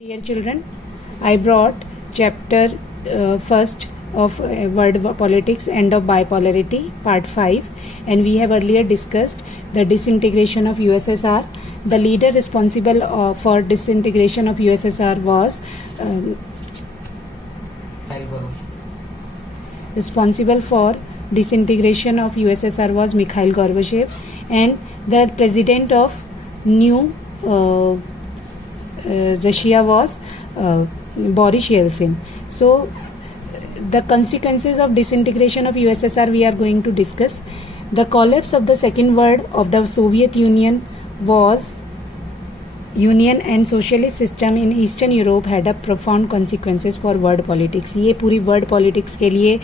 Dear children, I brought chapter first of word politics, end of bipolarity, part 5, and we have earlier discussed the disintegration of USSR. The leader responsible for disintegration of USSR was Mikhail Gorbachev, and the president of new Russia was Boris Yeltsin. So the consequences of disintegration of USSR we are going to discuss. The collapse of the second world of the Soviet Union and socialist system in Eastern Europe had a profound consequences for world politics. ये पूरी world politics के लिए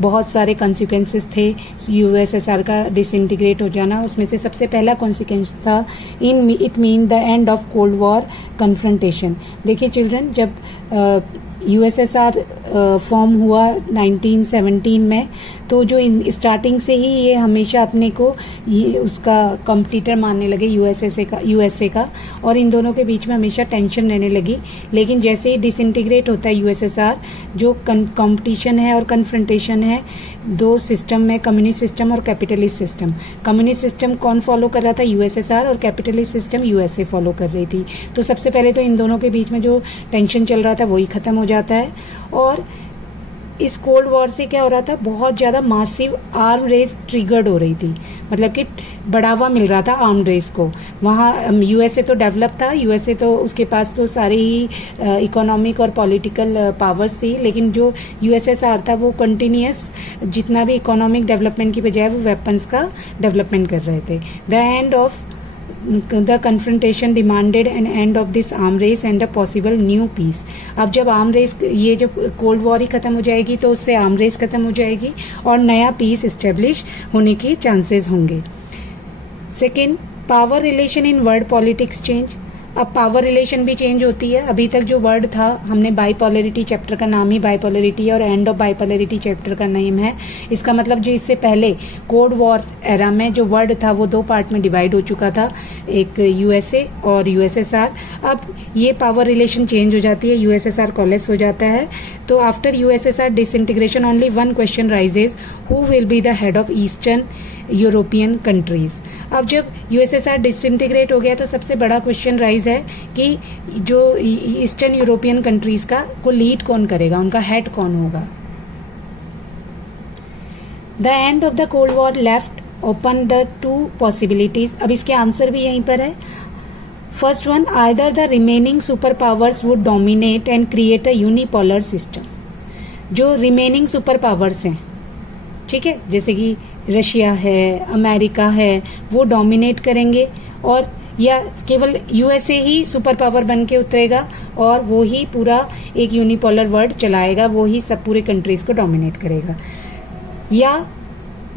बहुत सारे consequences थे USSR का disintegrate हो जाना. उसमें से सबसे पहला consequence था it mean the end of Cold War confrontation. देखिए चिल्ड्रन, जब USSR फॉर्म हुआ 1917 में, तो जो स्टार्टिंग से ही ये हमेशा अपने को ये उसका कॉम्पिटिटर मानने लगे यूएसए का, और इन दोनों के बीच में हमेशा टेंशन रहने लगी. लेकिन जैसे ही डिसइंटीग्रेट होता है USSR, जो कंपटीशन है और कन्फ्रंटेशन है दो सिस्टम में, कम्युनिस्ट सिस्टम और कैपिटलिस्ट सिस्टम. कम्युनिस्ट सिस्टम कौन फॉलो कर रहा था? USSR, और कैपिटलिस्ट सिस्टम USA फॉलो कर रही थी. तो सबसे पहले तो इन दोनों के बीच में जो टेंशन चल रहा था वही खत्म हो जाता है. और इस कोल्ड वॉर से क्या हो रहा था? बहुत ज़्यादा मासिव आर्म रेस ट्रिगर्ड हो रही थी, मतलब कि बढ़ावा मिल रहा था आर्म रेस को. वहाँ USA तो डेवलप था, USA तो उसके पास तो सारी ही इकोनॉमिक और पॉलिटिकल पावर्स थी, लेकिन जो USSR था वो कंटिन्यूस जितना भी इकोनॉमिक डेवलपमेंट की बजाय वो वेपन्स का डेवलपमेंट कर रहे थे. The end of the confrontation demanded an end of this arm race and a possible new peace. अब जब आर्म रेस, ये जब कोल्ड वॉर ही खत्म हो जाएगी तो उससे आर्म रेस खत्म हो जाएगी और नया पीस इस्टेब्लिश होने की चांसेस होंगे. Second, power relation in world politics change. अब पावर रिलेशन भी चेंज होती है. अभी तक जो वर्ड था, हमने बाइपोलरिटी चैप्टर का नाम ही बाइपोलरिटी और एंड ऑफ बाइपोलरिटी चैप्टर का नेम है. इसका मतलब जो इससे पहले कोल्ड वॉर एरा में जो वर्ड था वो दो पार्ट में डिवाइड हो चुका था, एक USA और USSR. अब ये पावर रिलेशन चेंज हो जाती है, USSR कोलैप्स हो जाता है. तो after USSR disintegration only one question rises, who will be the head of eastern European countries. अब जब USSR डिसइंटीग्रेट हो गया तो सबसे बड़ा क्वेश्चन राइज है कि जो ईस्टर्न यूरोपियन कंट्रीज का को लीड कौन करेगा, उनका हेड कौन होगा. The end of the cold war left open the two possibilities. अब इसके आंसर भी यहीं पर है. First one, either the remaining super powers would dominate and create a unipolar system. जो रिमेनिंग सुपर पावर्स हैं, ठीक है, जैसे कि रशिया है, अमेरिका है, वो डोमिनेट करेंगे, और या केवल USA ही सुपर पावर बन के उतरेगा और वो ही पूरा एक यूनिपोलर वर्ल्ड चलाएगा, वो ही सब पूरे कंट्रीज को डोमिनेट करेगा. या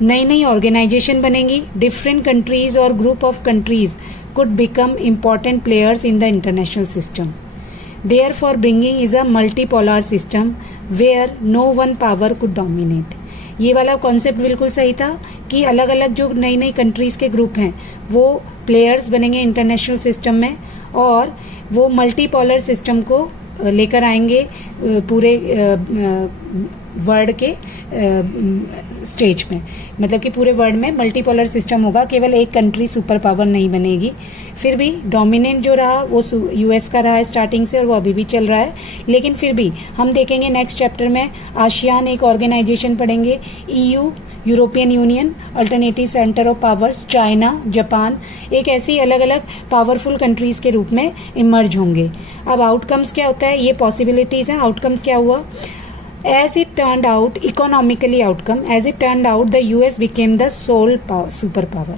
नई नई ऑर्गेनाइजेशन बनेंगी, डिफरेंट कंट्रीज और group of countries could become important players in the international system. Therefore bringing is a multipolar system where no one power could dominate. ये वाला कॉन्सेप्ट बिल्कुल सही था कि अलग अलग जो नई नई कंट्रीज के ग्रुप हैं वो प्लेयर्स बनेंगे इंटरनेशनल सिस्टम में, और वो मल्टीपोलर सिस्टम को लेकर आएंगे पूरे वर्ल्ड के स्टेज में. मतलब कि पूरे वर्ल्ड में मल्टीपोलर सिस्टम होगा, केवल एक कंट्री सुपर पावर नहीं बनेगी. फिर भी डोमिनेंट जो रहा वो US का रहा है स्टार्टिंग से, और वो अभी भी चल रहा है. लेकिन फिर भी हम देखेंगे नेक्स्ट चैप्टर में आसियान एक ऑर्गेनाइजेशन पढ़ेंगे, EU European union, alternative centre of powers, China, Japan, एक ऐसी अलग अलग पावरफुल कंट्रीज के रूप में इमर्ज होंगे. अब आउटकम्स क्या होता है, ये पॉसिबिलिटीज हैं. आउटकम्स क्या हुआ? As it turned out, economically outcome, as it turned out, the US became the sole superpower.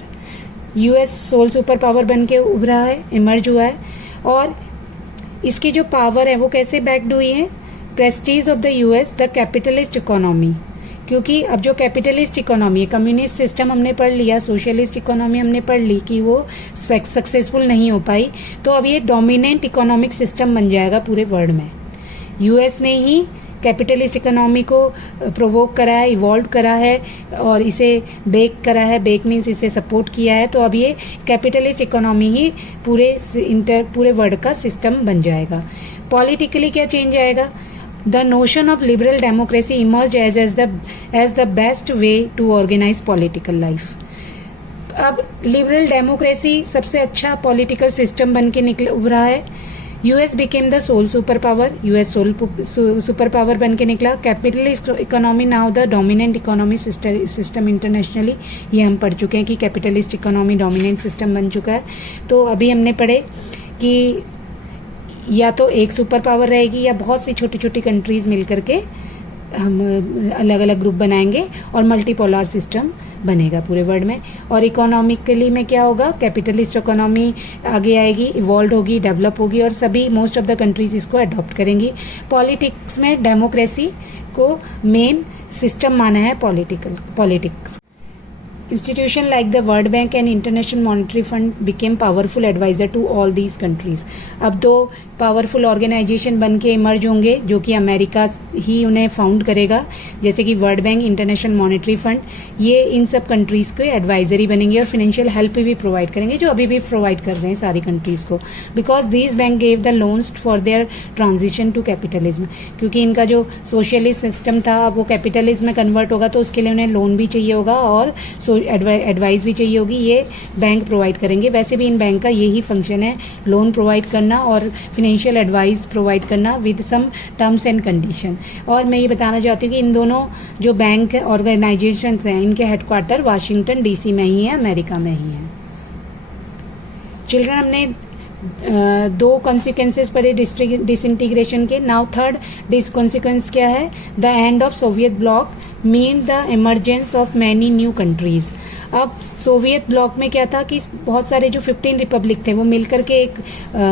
US sole superpower बन के उभरा है, इमर्ज हुआ है. और इसकी जो पावर है वो कैसे बैक्ड हुई है? Prestige of the US, the capitalist economy. क्योंकि अब जो कैपिटलिस्ट इकोनॉमी है, कम्युनिस्ट सिस्टम हमने पढ़ लिया, सोशलिस्ट इकोनॉमी हमने पढ़ ली कि वो सक्सेसफुल नहीं हो पाई, तो अब ये डोमिनेंट इकोनॉमिक सिस्टम बन जाएगा पूरे वर्ल्ड में. US ने ही कैपिटलिस्ट इकोनॉमी को प्रोवोक करा है, इवॉल्व करा है और इसे बेक करा है, बेक मीन्स इसे सपोर्ट किया है। तो अब ये कैपिटलिस्ट इकोनॉमी ही पूरे वर्ल्ड का सिस्टम बन जाएगा। पॉलिटिकली क्या चेंज आएगा? The notion of liberal democracy emerged as the best way to organize political life. अब लिबरल डेमोक्रेसी सबसे अच्छा पॉलिटिकल सिस्टम बन के उभरा है. US became the sole super power. US sole super power बन के निकला. Capitalist economy now the dominant economy system internationally. ये हम पढ़ चुके हैं कि कैपिटलिस्ट इकोनॉमी डोमिनेंट सिस्टम बन चुका है. तो अभी हमने पढ़े कि या तो एक सुपर पावर रहेगी या बहुत सी छोटी छोटी कंट्रीज मिलकर के हम अलग अलग ग्रुप बनाएंगे और मल्टीपोलर सिस्टम बनेगा पूरे वर्ल्ड में. और इकोनॉमिकली में क्या होगा? कैपिटलिस्ट इकोनॉमी आगे आएगी, इवॉल्व होगी, डेवलप होगी और सभी मोस्ट ऑफ द कंट्रीज इसको अडॉप्ट करेंगी. पॉलिटिक्स में डेमोक्रेसी को मेन सिस्टम माना है politics. Institutions like the World Bank and International Monetary Fund became powerful advisor to all these countries. अब दो पावरफुल ऑर्गेनाइजेशन बन के इमर्ज होंगे जो कि अमेरिका ही उन्हें फाउंड करेगा, जैसे कि world bank, international monetary fund. ये इन सब कंट्रीज के एडवाइजरी बनेंगे और फाइनेंशियल हेल्प भी प्रोवाइड करेंगे, जो अभी भी प्रोवाइड कर रहे हैं सारी कंट्रीज को. Because these bank gave the loans for their transition to capitalism. क्योंकि इनका जो सोशलिस्ट सिस्टम था वो कैपिटलिज्म में कन्वर्ट होगा, तो उसके लिए उन्हें लोन भी चाहिए होगा और एडवाइस भी चाहिए होगी. ये बैंक प्रोवाइड करेंगे. वैसे भी इन बैंक का यही फंक्शन है, लोन प्रोवाइड करना और फाइनेंशियल एडवाइस प्रोवाइड करना with some terms and condition. और मैं ये बताना चाहती हूँ कि इन दोनों जो बैंक ऑर्गेनाइजेशन हैं इनके हेडक्वार्टर वाशिंगटन डीसी में ही है, अमेरिका में ही है. चिल्ड्रन, हमने दो कॉन्सिक्वेंसेस पढ़े डिसइंटीग्रेशन के. नाउ थर्ड कॉन्सिक्वेंस क्या है? The end of Soviet block mean the emergence of many new countries. अब सोवियत ब्लॉक में क्या था कि बहुत सारे जो 15 रिपब्लिक थे वो मिलकर के एक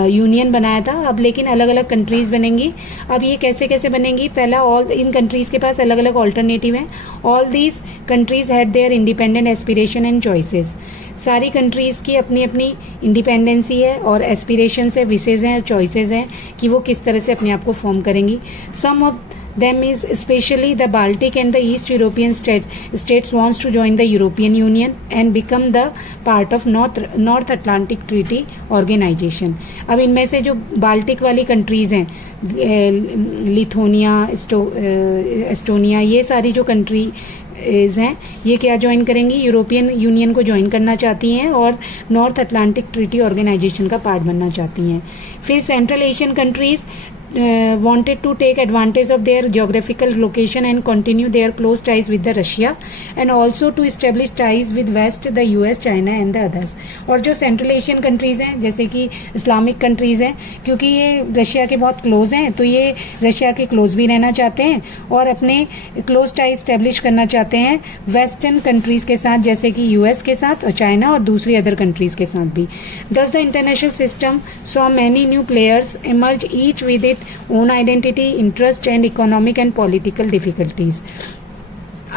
यूनियन बनाया था. अब लेकिन अलग अलग कंट्रीज बनेंगी. अब ये कैसे कैसे बनेंगी? पहला, ऑल इन कंट्रीज के पास अलग अलग ऑल्टरनेटिव हैं. All these countries had there independent aspiration and choices. सारी कंट्रीज की अपनी अपनी इंडिपेंडेंसी है और एस्पिरेशंस है, विशेज हैं, चॉइसेस हैं कि वो किस तरह से अपने आप को फॉर्म करेंगी. सम of them is especially the Baltic and the East European states wants to join the European Union and become the part of North Atlantic Treaty Organization. अब इनमें से जो बाल्टिक वाली कंट्रीज हैं, लिथुनिया, एस्टोनिया, ये सारी जो कंट्रीज हैं ये क्या ज्वाइन करेंगी? यूरोपियन यूनियन को ज्वाइन करना चाहती हैं और नॉर्थ अटलांटिक ट्रीटी ऑर्गेनाइजेशन का पार्ट बनना चाहती हैं. फिर central Asian countries wanted to take advantage of their geographical location and continue their close ties with the Russia and also to establish ties with West, the US, China and the others. और जो central Asian countries हैं जैसे कि Islamic countries हैं, क्योंकि ये Russia के बहुत क्लोज हैं तो ये रशिया के क्लोज भी रहना चाहते हैं और अपने क्लोज टाई इस्टेब्लिश करना चाहते हैं वेस्टर्न कंट्रीज के साथ, जैसे कि यूएस के साथ और चाइना और दूसरी अदर कंट्रीज के साथ भी. Thus the international system saw many new players emerge, each with its own identity, interest and economic and political difficulties.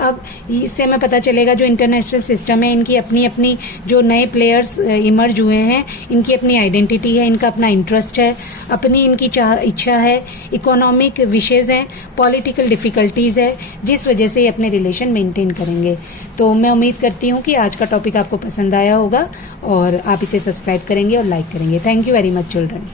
अब इससे हमें पता चलेगा जो इंटरनेशनल सिस्टम है इनकी अपनी अपनी जो नए प्लेयर्स इमर्ज हुए हैं, इनकी अपनी आइडेंटिटी है, इनका अपना इंटरेस्ट है, अपनी इनकी इच्छा है, इकोनॉमिक विशेज हैं, पॉलिटिकल डिफिकल्टीज है, जिस वजह से ये अपने रिलेशन मेंटेन करेंगे. तो मैं उम्मीद करती हूँ कि आज का टॉपिक आपको पसंद आया होगा और आप इसे सब्सक्राइब करेंगे और लाइक करेंगे. Thank you very much children.